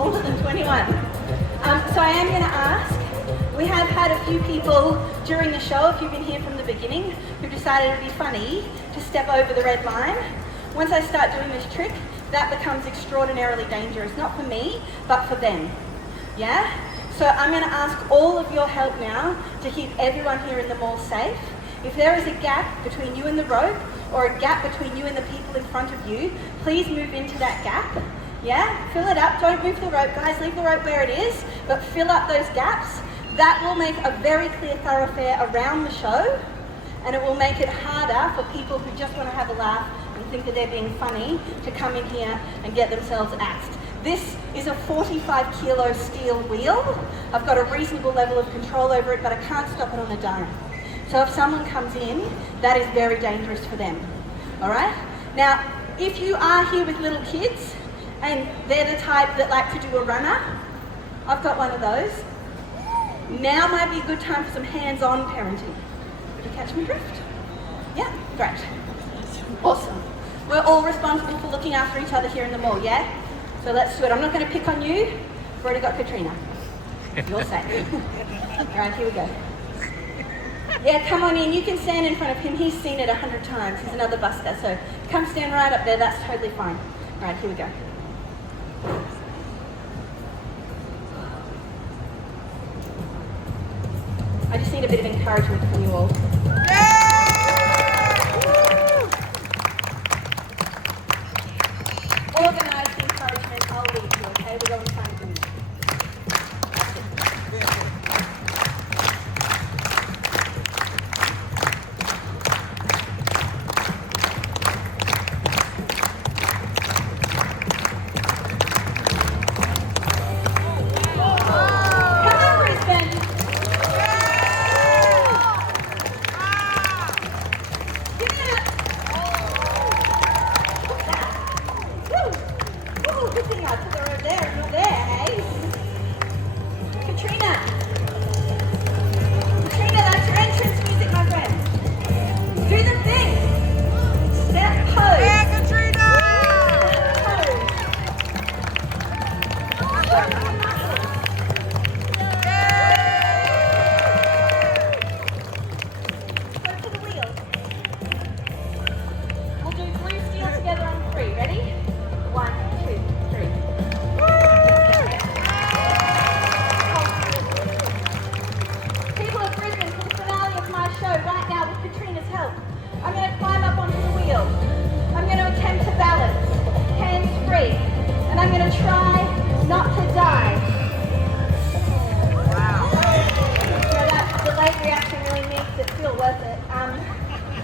older than 21. So I am going to ask, we have had a few people during the show, if you've been here from the beginning, who decided it would be funny to step over the red line. Once I start doing this trick, that becomes extraordinarily dangerous, not for me, but for them. Yeah? So I'm going to ask all of your help now to keep everyone here in the mall safe. If there is a gap between you and the rope, or a gap between you and the people in front of you, please move into that gap. Yeah? Fill it up. Don't move the rope, guys. Leave the rope where it is, but fill up those gaps. That will make a very clear thoroughfare around the show, and it will make it harder for people who just want to have a laugh and think that they're being funny to come in here and get themselves axed. This is a 45 kilo steel wheel. I've got a reasonable level of control over it, but I can't stop it on a dime. So if someone comes in, that is very dangerous for them. All right? Now, if you are here with little kids and they're the type that like to do a runner, I've got one of those. Now might be a good time for some hands-on parenting. Did you catch my drift? Yeah, great. Awesome. We're all responsible for looking after each other here in the mall, yeah? So let's do it. I'm not going to pick on you. We've already got Katrina. You're safe. All right, here we go. Yeah, come on in. You can stand in front of him. He's seen it 100 times. He's another busker. So come stand right up there. That's totally fine. All right, here we go. I just need a bit of encouragement from you all. Organised encouragement, I'll lead you, okay? We're going to find food.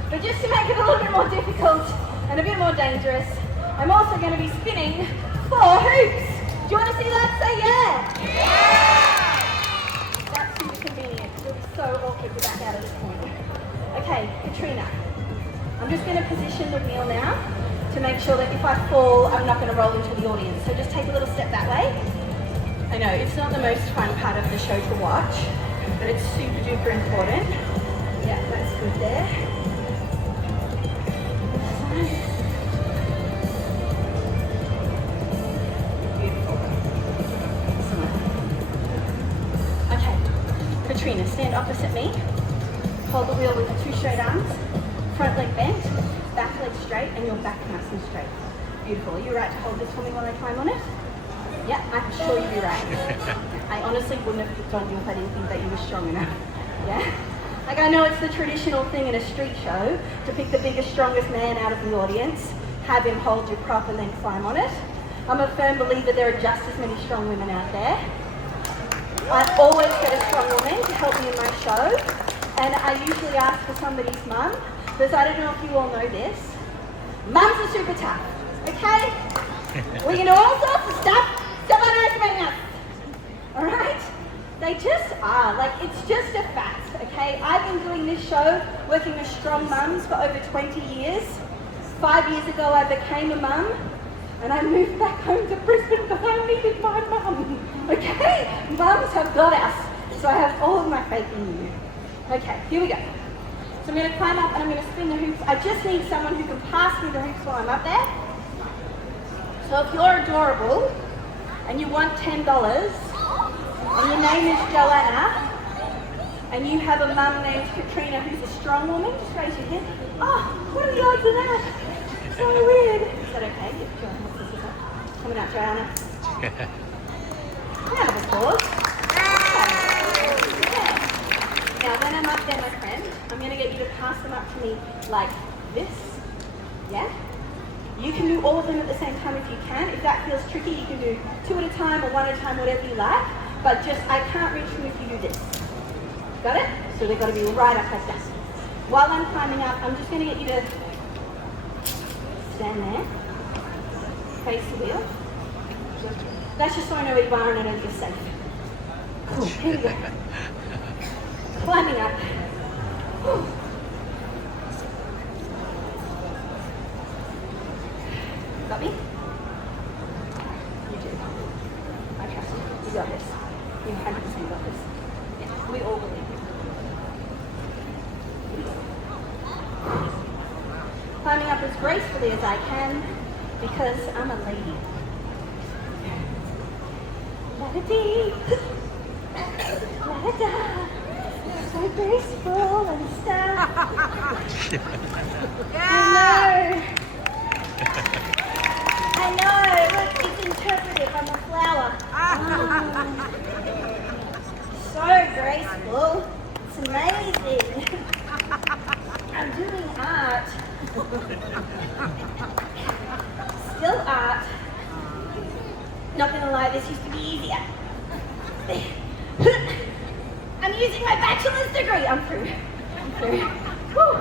But just to make it a little bit more difficult and a bit more dangerous, I'm also going to be spinning 4 hoops. Do you want to see that? Say yeah! Yeah! That's super convenient. It would be so awkward to back out at this point. Okay, Katrina, I'm just going to position the wheel now to make sure that if I fall, I'm not going to roll into the audience. So just take a little step that way. I know, it's not the most fun part of the show to watch, but it's super duper important. Yeah, that's good there. Beautiful. Okay, Katrina, stand opposite me. Hold the wheel with 2 straight arms. Front leg bent, back leg straight, and your back nice and straight. Beautiful. Are you right to hold this for me while I climb on it? Yeah, I'm sure you'd be right. I honestly wouldn't have picked on you if I didn't think that you were strong enough. Yeah? Like, I know it's the traditional thing in a street show to pick the biggest, strongest man out of the audience, have him hold your prop and then climb on it. I'm a firm believer there are just as many strong women out there. I always get a strong woman to help me in my show, and I usually ask for somebody's mum, because I don't know if you all know this. Mums are super tough, okay? We can do all sorts of stuff. Stop underestimating us. Alright? They just are. Like, it's just a fact, okay? I've been doing this show, working with strong mums for over 20 years. 5 years ago, I became a mum, and I moved back home to Brisbane because I needed my mum. Okay? Mums have got us. So I have all of my faith in you. Okay, here we go. So I'm going to climb up and I'm going to spin the hoops. I just need someone who can pass me the hoops while I'm up there. So if you're adorable, and you want $10, and your name is Joanna, and you have a mum named Katrina who's a strong woman, just raise your hand. Oh, what are the odds of that? So weird. Is that okay? Coming out, Joanna. Round of applause. Yeah. Now, when I'm up there, my friend, I'm going to get you to pass them up to me like this. Yeah? You can do all of them at the same time if you can. If that feels tricky, you can do 2 at a time or 1 at a time, whatever you like. But just, I can't reach them if you do this. Got it? So they've got to be right up like that. While I'm climbing up, I'm just going to get you to stand there. Face the wheel. That's just so I know where you are and I know you're safe. Cool, here we go. Climbing up. Got me? You do. I trust you. You got this. You 100% got this. Yeah, we all believe you. Climbing up as gracefully as I can because I'm a lady. La-da-dee. La-da-da. So graceful and stuff. I know. Look, it's interpretive. I'm a flower. So graceful. It's amazing. I'm doing art. Still art. Not gonna lie, this used to be easier. I'm using my bachelor's degree. I'm through. Woo.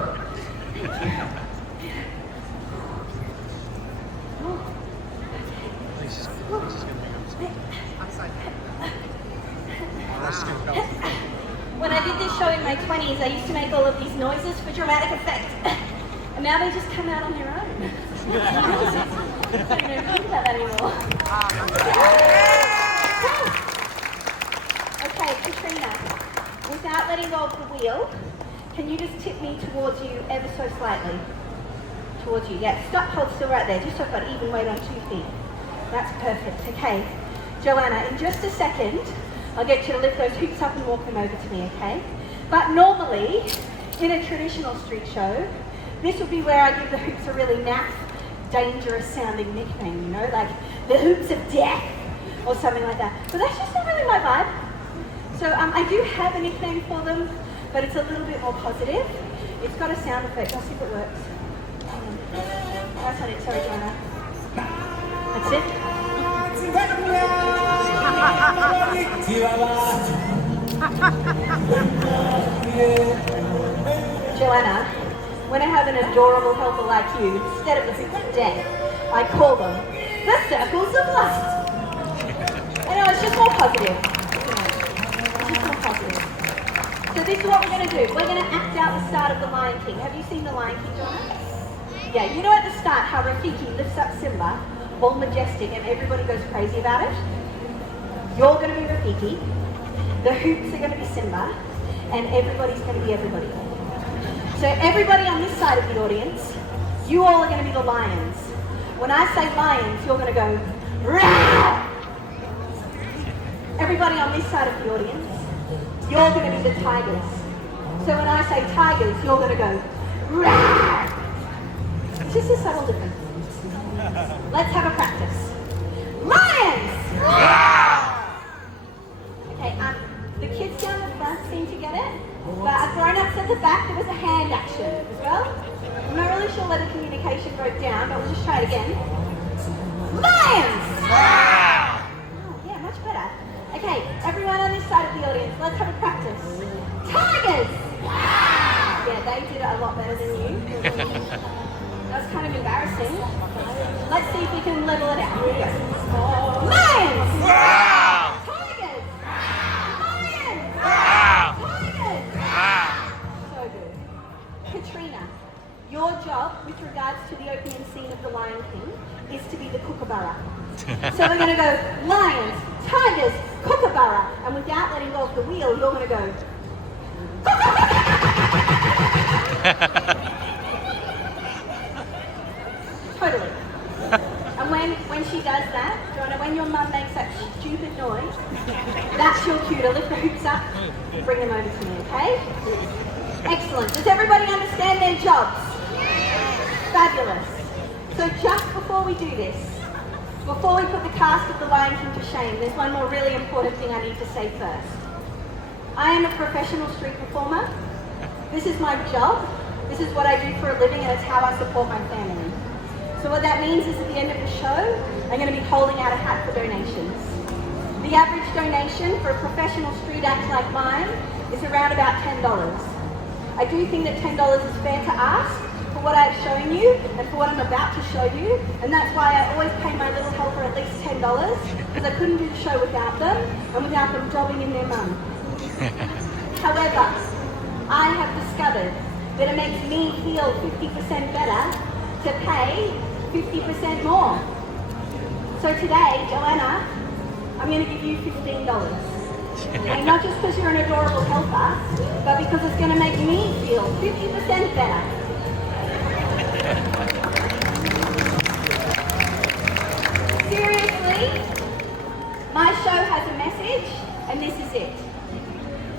When I did this show in my 20s, I used to make all of these noises for dramatic effect. And now they just come out on their own. I don't even think about that anymore. Okay, Katrina, without letting go of the wheel, can you just tip me towards you ever so slightly? Towards you, yeah. Stop, hold still right there, just so I've got even weight on 2 feet. That's perfect, okay. Joanna, in just a second, I'll get you to lift those hoops up and walk them over to me, okay? But normally, in a traditional street show, this would be where I give the hoops a really naff, dangerous sounding nickname, you know, like the hoops of death or something like that. But that's just not really my vibe. So I do have a nickname for them, but it's a little bit more positive. It's got a sound effect. I'll see if it works. That's not it. Sorry, Joanna. That's it. Joanna, when I have an adorable helper like you, instead of the hoops of death, I call them the circles of light. I know, it's just more positive. It's just more positive. So this is what we're going to do. We're going to act out the start of The Lion King. Have you seen The Lion King, Joanna? Yeah, you know at the start how Rafiki lifts up Simba, all majestic, and everybody goes crazy about it? You're going to be Rafiki, the hoops are going to be Simba, and everybody's going to be everybody. So everybody on this side of the audience, you all are going to be the lions. When I say lions, you're going to go, Rah! Everybody on this side of the audience, you're going to be the tigers. So when I say tigers, you're going to go, Rah! It's just a subtle difference. Let's have a practice. Lions! Rah! Okay, the kids down the front seem to get it, but grown-ups at the back, there was a hand action as well. I'm not really sure whether communication broke down, but we'll just try it again. Lions! Oh, yeah, much better. Okay, everyone on this side of the audience, let's have a practice. Tigers! Yeah, they did it a lot better than you. That was kind of embarrassing. Let's see if we can level it out. Here we go. Lions! Tigers! Lions! Tigers! So good. Katrina, your job with regards to the opening scene of The Lion King is to be the kookaburra. So we're going to go lions, tigers, kookaburra, and without letting go of the wheel, you're going to go. Totally. And when she does that, Joanna, when your mum makes that stupid noise, that's your cue to lift the hoops up, bring them over to me, okay? Excellent. Does everybody understand their jobs? Fabulous. So just before we do this, before we put the cast of The Lion King to shame, there's one more really important thing I need to say first. I am a professional street performer. This is my job. This is what I do for a living, and it's how I support my family. So what that means is at the end of the show, I'm going to be holding out a hat for donations. The average donation for a professional street act like mine is around about $10. I do think that $10 is fair to ask for what I've shown you and for what I'm about to show you, and that's why I always pay my little helper at least $10, because I couldn't do the show without them and without them dropping in their mum. However, I have discovered that it makes me feel 50% better to pay 50% more. So today, Joanna, I'm going to give you $15. And not just because you're an adorable helper, but because it's going to make me feel 50% better. Seriously, my show has a message, and this is it.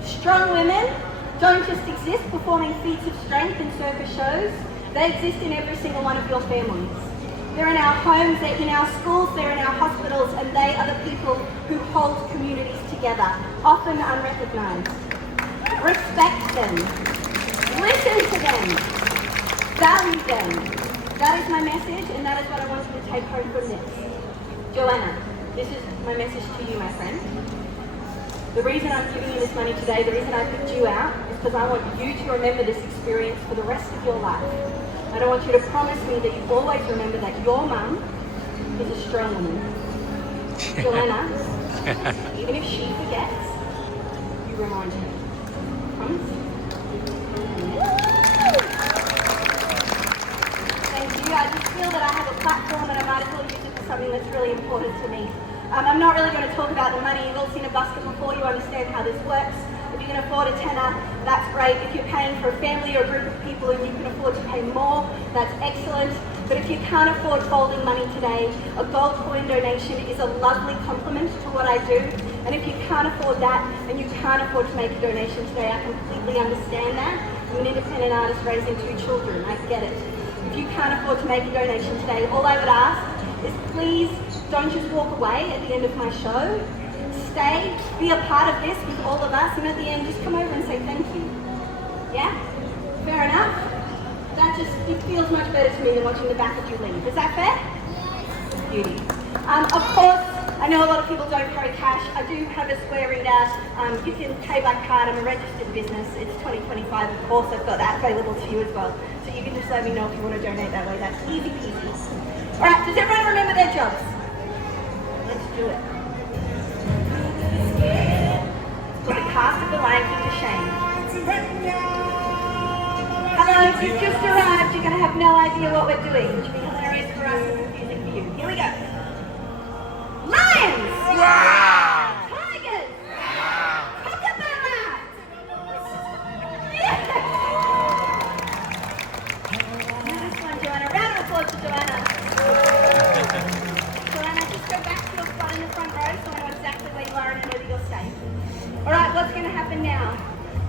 Strong women don't just exist performing feats of strength in circus shows, they exist in every single one of your families. They're in our homes, they're in our schools, they're in our hospitals, and they are the people who hold communities together, often unrecognised. Respect them. Listen to them. Value them. That is my message, and that is what I want you to take home from this. Joanna, this is my message to you, my friend. The reason I'm giving you this money today, the reason I picked you out, is because I want you to remember this experience for the rest of your life. And I want you to promise me that you always remember that your mum is a strong woman. Joanna, even if she forgets, you remind her. Promise? Thank you. I just feel that I have a platform and I might as well use it for something that's really important to me. I'm not really going to talk about the money. You've all seen a busker before, you understand how this works. If you can afford a tenner, that's great. If you're paying for a family or a group of people and you can afford to pay more, that's excellent. But if you can't afford folding money today, a gold coin donation is a lovely compliment to what I do. And if you can't afford that and you can't afford to make a donation today, I completely understand that. I'm an independent artist raising 2 children, I get it. If you can't afford to make a donation today, all I would ask is please don't just walk away at the end of my show. Stay, be a part of this with all of us, and at the end, just come over and say thank you. Yeah? Fair enough? That just, it feels much better to me than watching the back of you leave. Is that fair? Beauty. Of course, I know a lot of people don't carry cash. I do have a square reader. You can pay by card. I'm a registered business. It's 2025, of course. I've got that available to you as well. So you can just let me know if you want to donate that way. That's easy peasy. All right, does everyone remember their jobs? Let's do it. For the cast of The Lion King to shame. Hello, if you've just arrived, you're going to have no idea what we're doing, which will be hilarious for us and confusing for you. Here we go. Lions! Wow! Tigers! Wow! Kookaburras! Yeah! Nice one, Joanna. Round of applause to Joanna. Joanna, just go back to your spot in the front row so I know exactly where you are and I know that you're safe. Alright, what's going to happen now?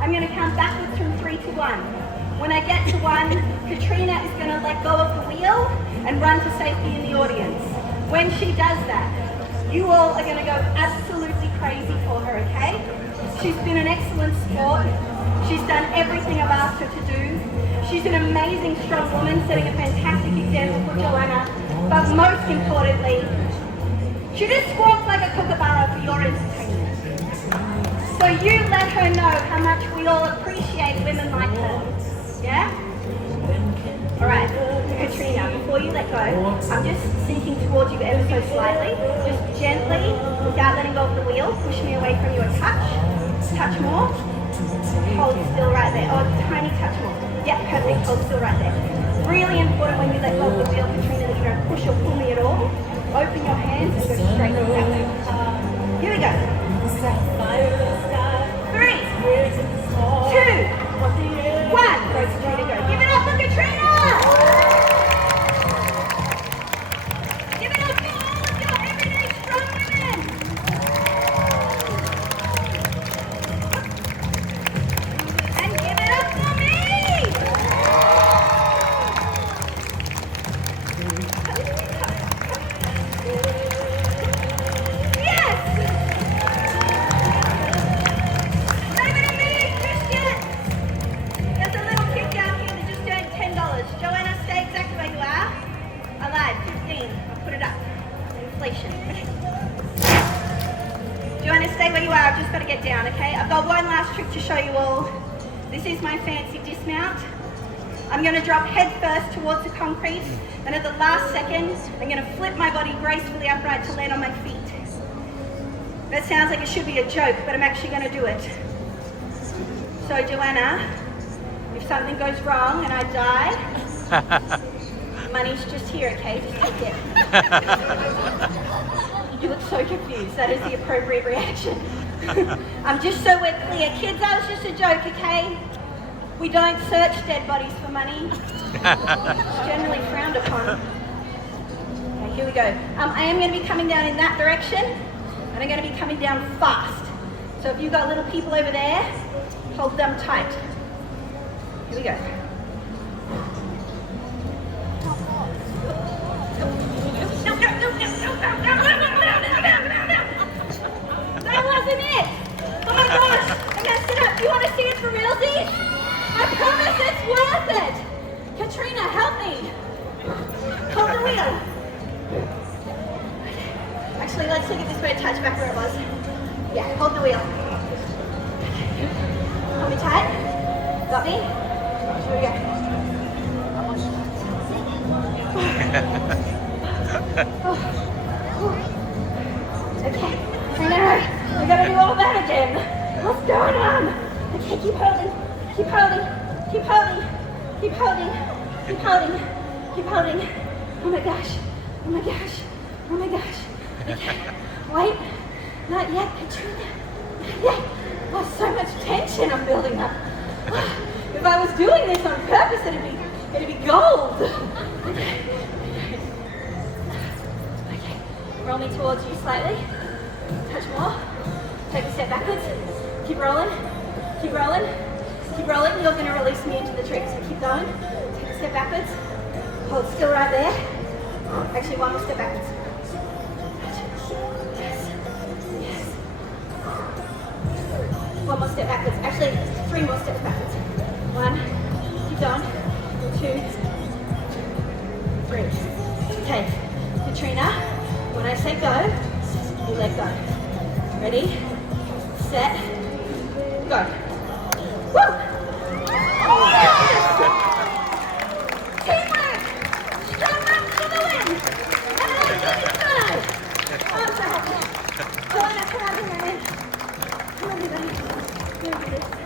I'm going to count backwards from 3 to 1. When I get to 1, Katrina is going to let go of the wheel and run to safety in the audience. When she does that, you all are going to go absolutely crazy for her, okay? She's been an excellent sport. She's done everything I've asked her to do. She's an amazing, strong woman, setting a fantastic example for Joanna. But most importantly, she just squawks like a kookaburra for your entertainment. So you let her know how much we all appreciate women like her. Yeah? Alright, Katrina, before you let go, I'm just sinking towards you ever so slightly. Just gently, without letting go of the wheel, push me away from you a touch. Touch more. Hold still right there. Oh, tiny touch more. Yeah, perfect. Hold still right there. Really important when you let go of the wheel, Katrina, that you don't push or pull me at all. Open your hands and go straight to that way. Here we go. 3, 2, 1. Go, Katrina, go. Give it up for Katrina! Give it up for all of your inflation. Okay. Do you want to stay where you are? I've just got to get down, okay? I've got one last trick to show you all. This is my fancy dismount. I'm going to drop head first towards the concrete, and at the last second, I'm going to flip my body gracefully upright to land on my feet. That sounds like it should be a joke, but I'm actually going to do it. So Joanna, if something goes wrong and I die, money's just here, okay? Just take it. You look so confused. That is the appropriate reaction. Just so we're clear. Kids, that was just a joke, okay? We don't search dead bodies for money. It's generally frowned upon. Okay, here we go. I am going to be coming down in that direction, and I'm going to be coming down fast. So if you've got little people over there, hold them tight. Here we go. That wasn't it! Oh my gosh! I'm gonna sit up. You want to see it for realsies? I promise it's worth it! Katrina, help me! Hold the wheel. Actually, let's take it this way, touch back where it was. Yeah, hold the wheel. Hold me tight. Got me? Here we go. Okay, I know. We gotta do all that again. What's going on? Okay, keep holding. Keep holding. Keep holding. Keep holding. Keep holding. Keep holding. Oh my gosh. Oh my gosh. Oh my gosh. Okay. Wait. Not yet, Katrina. Not yet. Oh, so much tension I'm building up. If I was doing this on purpose, it'd be gold. Okay. Okay. Roll me towards you slightly. Touch more. Take a step backwards. Keep rolling. Keep rolling. Keep rolling. You're going to release me into the trick, so keep going. Take a step backwards. Hold still right there. Actually, one more step backwards. Yes. Yes. One more step backwards. Actually, 3 more steps backwards. 1. Keep going. 2. 3. Okay. Katrina, when I say go, you let go. Ready? Set. Go. Woo! Yes! Teamwork! Strong arms for the win! And I give you five! Oh, I'm so happy. Joanna, come on, come on, come on, do this.